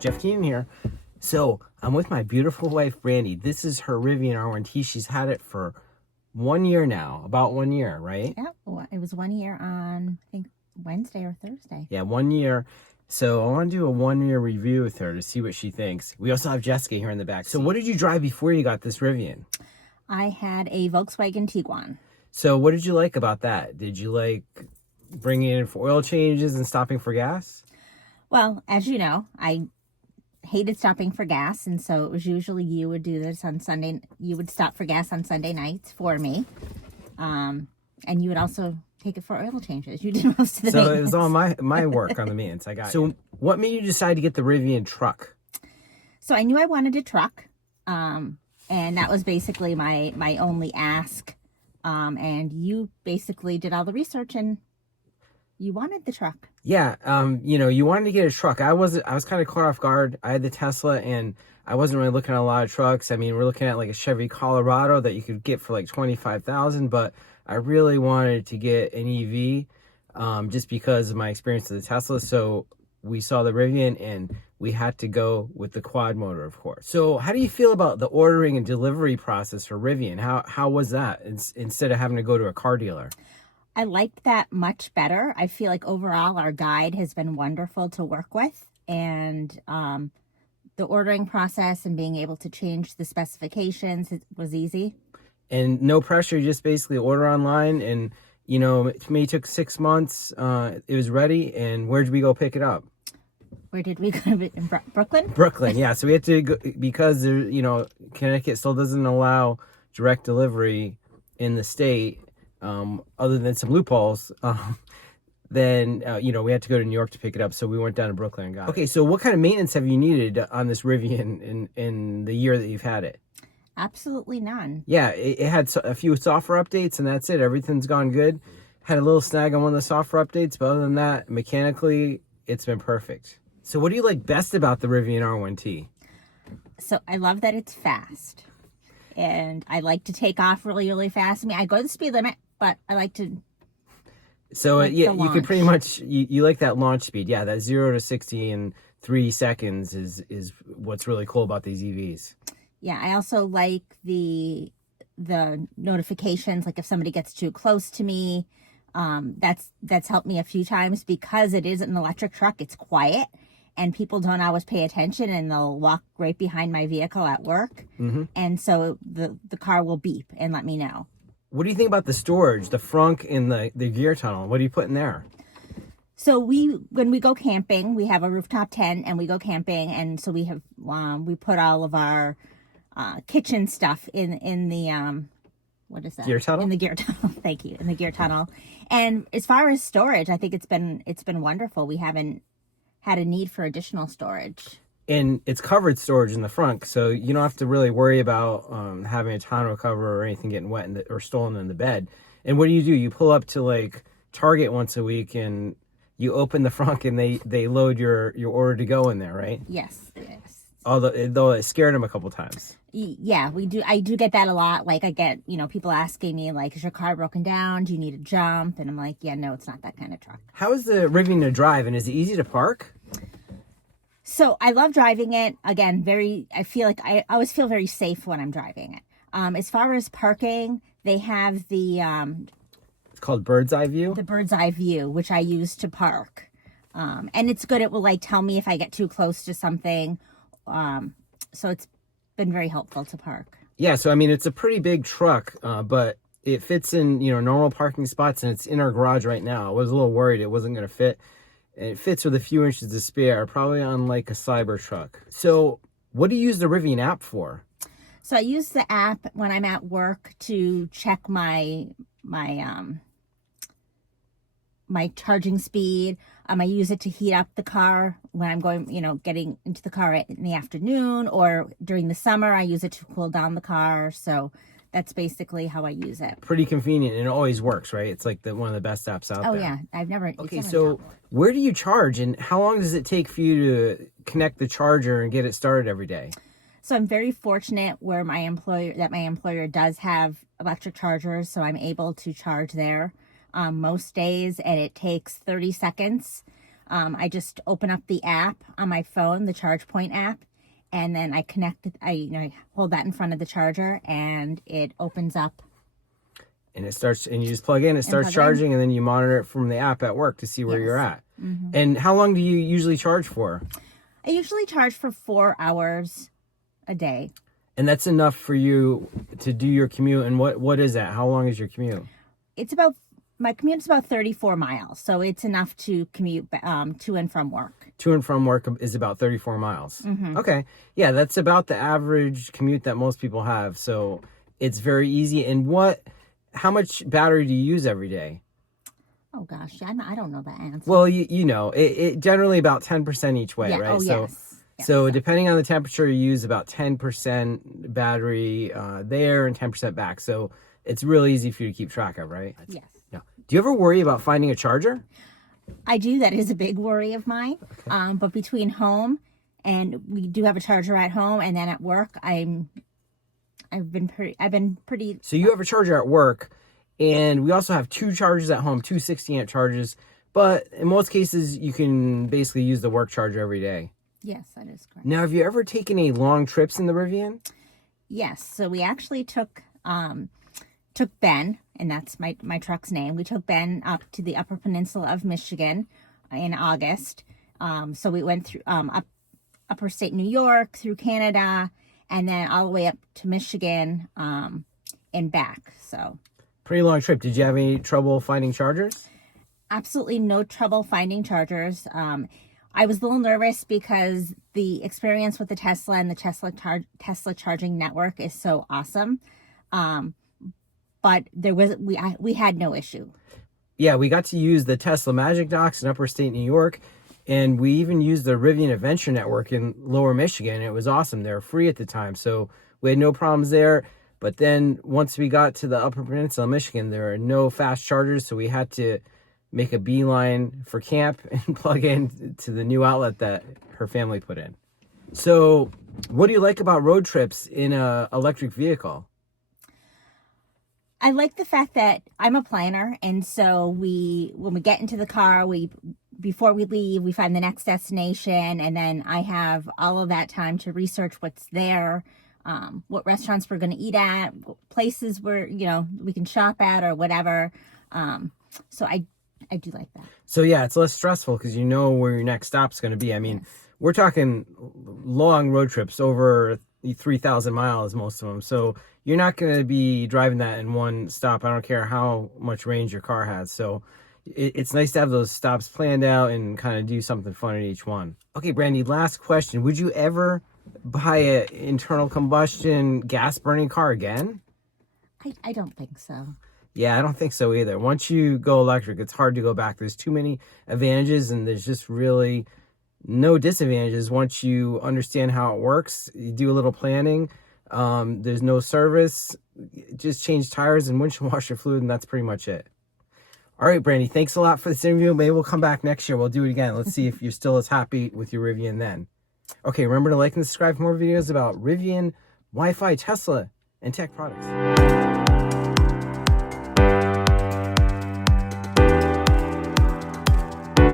Jeff Keenan here. So I'm with my beautiful wife, Brandy. This is her Rivian R1T. She's had it for 1 year now, about 1 year, right? Yeah, it was 1 year on, I think, Wednesday or Thursday. Yeah, 1 year. So I want to do a 1 year review with her to see what she thinks. We also have Jessica here in the back. So what did you drive before you got this Rivian? I had a Volkswagen Tiguan. So what did you like about that? Did you like bringing in for oil changes and stopping for gas? Well, as you know, I hated stopping for gas, and so it was usually you would do this on Sunday. You would stop for gas on Sunday nights for me, and you would also take it for oil changes. You did most of the So it was all my work on the maintenance. I got. So what made you decide to get the Rivian truck? So I knew I wanted a truck, and that was basically my only ask. And you basically did all the research and you wanted the truck. Yeah, you wanted to get a truck. I was kind of caught off guard. I had the Tesla and I wasn't really looking at a lot of trucks. I mean, we're looking at like a Chevy Colorado that you could get for like $25,000, but I really wanted to get an EV just because of my experience with the Tesla. So we saw the Rivian and we had to go with the quad motor, of course. So how do you feel about the ordering and delivery process for Rivian? How was that instead of having to go to a car dealer? I liked that much better. I feel like overall our guide has been wonderful to work with, and the ordering process and being able to change the specifications was easy. And no pressure, you just basically order online and to me it took 6 months. It was ready. And where did we go pick it up? Where did we go? In Brooklyn? Brooklyn, yeah. So we had to go because there, Connecticut still doesn't allow direct delivery in the state, other than some loopholes. Then we had to go to New York to pick it up. So we went down to Brooklyn and got it. Okay, so what kind of maintenance have you needed on this Rivian in the year that you've had it? Absolutely none. Yeah, it had a few software updates and that's it. Everything's gone good. Had a little snag on one of the software updates, but other than that, mechanically, it's been perfect. So what do you like best about the Rivian R1T? So I love that it's fast. And I like to take off really, really fast. I mean, I go the speed limit, but I like to... So yeah, you can pretty much, you like that launch speed. Yeah, that 0 to 60 in 3 seconds is what's really cool about these EVs. Yeah, I also like the notifications, like if somebody gets too close to me. That's helped me a few times because it is an electric truck. It's quiet and people don't always pay attention and they'll walk right behind my vehicle at work. Mm-hmm. And so the car will beep and let me know. What do you think about the storage, the frunk in the gear tunnel? What do you put in there? So when we go camping, we have a rooftop tent and we go camping. And so we put all of our kitchen stuff in the, what is that? Gear tunnel? In the gear tunnel. Thank you. In the gear tunnel. And as far as storage, I think it's been wonderful. We haven't had a need for additional storage. And it's covered storage in the front, so you don't have to really worry about having a tonneau cover or anything getting wet or stolen in the bed. And what do? You pull up to like Target once a week and you open the front and they load your order to go in there, right? Yes. Though it scared them a couple times. Yeah, we do. I do get that a lot. Like I get, people asking me like, is your car broken down? Do you need a jump? And I'm like, yeah, no, it's not that kind of truck. How is the Rivian to drive and is it easy to park? So I love driving it. Again, I feel like I always feel very safe when I'm driving it. As far as parking, they have the... it's called Bird's Eye View? The Bird's Eye View, which I use to park. And it's good. It will like tell me if I get too close to something. So it's been very helpful to park. Yeah, so I mean, it's a pretty big truck, but it fits in, normal parking spots and it's in our garage right now. I was a little worried it wasn't going to fit. And it fits with a few inches to spare, probably on like a Cyber truck. So what do you use the Rivian app for? So I use the app when I'm at work to check my charging speed. I use it to heat up the car when I'm going, getting into the car in the afternoon, or during the summer, I use it to cool down the car. So that's basically how I use it. Pretty convenient, and it always works, right? It's like one of the best apps out there. Oh yeah, I've never. Okay, so where do you charge, and how long does it take for you to connect the charger and get it started every day? So I'm very fortunate where my employer does have electric chargers, so I'm able to charge there most days, and it takes 30 seconds. I just open up the app on my phone, the ChargePoint app, and then I connect it. I hold that in front of the charger, and it opens up. And it starts, and you just plug in, it starts charging, and then you monitor it from the app at work to see where you're at. And how long do you usually charge for? I usually charge for 4 hours a day. And that's enough for you to do your commute. And what is that? How long is your commute? My commute is about 34 miles, so it's enough to commute to and from work. To and from work is about 34 miles. Okay. Yeah, that's about the average commute that most people have. So it's very easy. And how much battery do you use every day? Oh, gosh. I don't know that answer. Well, you know, it generally about 10% each way, right? Oh, yes. So depending on the temperature, you use about 10% battery there and 10% back. So it's really easy for you to keep track of, right? Yes. Yeah. Do you ever worry about finding a charger? I do. That is a big worry of mine. Okay. But between home, and we do have a charger at home, and then at work, I've been pretty. So you have a charger at work, and we also have 2 chargers at home, 2 60-amp chargers. But in most cases, you can basically use the work charger every day. Yes, that is correct. Now, have you ever taken any long trips in the Rivian? Yes. So we actually took Ben, and that's my truck's name. We took Ben up to the Upper Peninsula of Michigan in August. So we went through upper state New York, through Canada, and then all the way up to Michigan and back. So pretty long trip. Did you have any trouble finding chargers? Absolutely no trouble finding chargers. I was a little nervous because the experience with the Tesla and the Tesla charging network is so awesome. But we had no issue. Yeah, we got to use the Tesla Magic Docks in upstate New York, and we even used the Rivian Adventure Network in Lower Michigan. It was awesome. They were free at the time, so we had no problems there. But then once we got to the Upper Peninsula of Michigan, there are no fast chargers, so we had to make a beeline for camp and plug in to the new outlet that her family put in. So what do you like about road trips in an electric vehicle? I like the fact that I'm a planner, and so when we get into the car, before we leave, we find the next destination, and then I have all of that time to research what's there, what restaurants we're going to eat at, places where we can shop at or whatever. So I do like that. So yeah, it's less stressful because you know where your next stop's going to be. I mean, we're talking long road trips over 3,000 miles, most of them. So you're not going to be driving that in one stop. I don't care how much range your car has. So it's nice to have those stops planned out and kind of do something fun at each one. Okay, Brandy, last question. Would you ever buy an internal combustion gas burning car again? I don't think so. Yeah, I don't think so either. Once you go electric, it's hard to go back. There's too many advantages, and there's just really no disadvantages once you understand how it works. You do a little planning. There's no service. Just change tires and windshield washer fluid, and that's pretty much it. All right, Brandy, thanks a lot for this interview. Maybe we'll come back next year. We'll do it again. Let's see if you're still as happy with your Rivian then. Okay, remember to like and subscribe for more videos about Rivian, Wi-Fi, Tesla, and tech products.